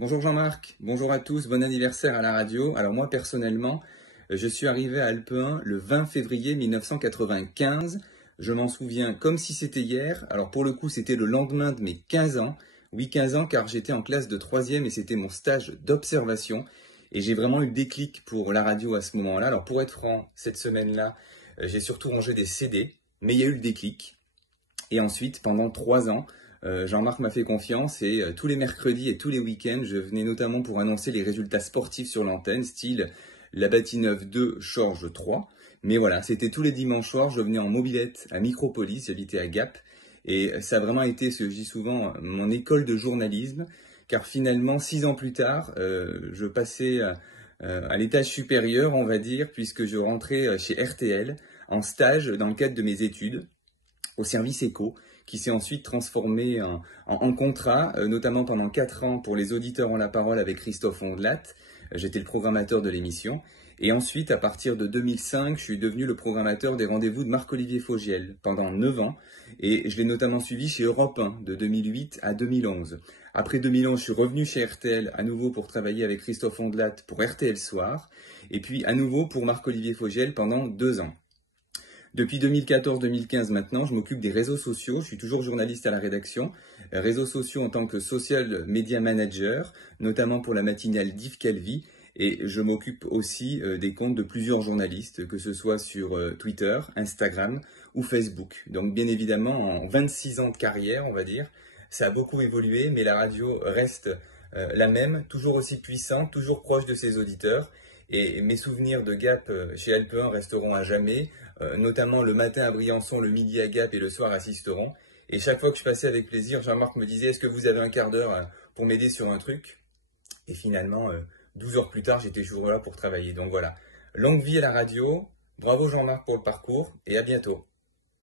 Bonjour Jean-Marc, bonjour à tous, bon anniversaire à la radio. Alors moi personnellement, je suis arrivé à Alpe 1 le 20 février 1995. Je m'en souviens comme si c'était hier. Alors pour le coup, c'était le lendemain de mes 15 ans. Oui, 15 ans car j'étais en classe de 3e et c'était mon stage d'observation. Et j'ai vraiment eu le déclic pour la radio à ce moment-là. Alors pour être franc, cette semaine-là, j'ai surtout rangé des CD, mais il y a eu le déclic. Et ensuite, pendant 3 ans, Jean-Marc m'a fait confiance et tous les mercredis et tous les week-ends, je venais notamment pour annoncer les résultats sportifs sur l'antenne, style la Batineuf 2, Chorges 3. Mais voilà, c'était tous les dimanches soirs, je venais en mobilette à Micropolis, j'habitais à Gap. Et ça a vraiment été, ce que je dis souvent, mon école de journalisme. Car finalement, 6 ans plus tard, je passais à l'étage supérieur, on va dire, puisque je rentrais chez RTL en stage dans le cadre de mes études au service éco, qui s'est ensuite transformé en contrat, notamment pendant 4 ans pour les auditeurs en la parole avec Christophe Ondelat. J'étais le programmateur de l'émission. Et ensuite, à partir de 2005, je suis devenu le programmateur des rendez-vous de Marc-Olivier Fogiel pendant 9 ans. Et je l'ai notamment suivi chez Europe 1 de 2008 à 2011. Après 2011, je suis revenu chez RTL à nouveau pour travailler avec Christophe Ondelat pour RTL Soir. Et puis à nouveau pour Marc-Olivier Fogiel pendant 2 ans. Depuis 2014-2015 maintenant, je m'occupe des réseaux sociaux. Je suis toujours journaliste à la rédaction. Réseaux sociaux en tant que social media manager, notamment pour la matinale d'Yves Calvi. Et je m'occupe aussi des comptes de plusieurs journalistes, que ce soit sur Twitter, Instagram ou Facebook. Donc bien évidemment, en 26 ans de carrière, on va dire, ça a beaucoup évolué, mais la radio reste la même, toujours aussi puissante, toujours proche de ses auditeurs. Et mes souvenirs de Gap chez Alpe 1 resteront à jamais, notamment le matin à Briançon, le midi à Gap et le soir à Sisteron. Et chaque fois que je passais avec plaisir, Jean-Marc me disait « Est-ce que vous avez un quart d'heure pour m'aider sur un truc ?» Et finalement, 12 heures plus tard, j'étais toujours là pour travailler. Donc voilà, longue vie à la radio, bravo Jean-Marc pour le parcours et à bientôt.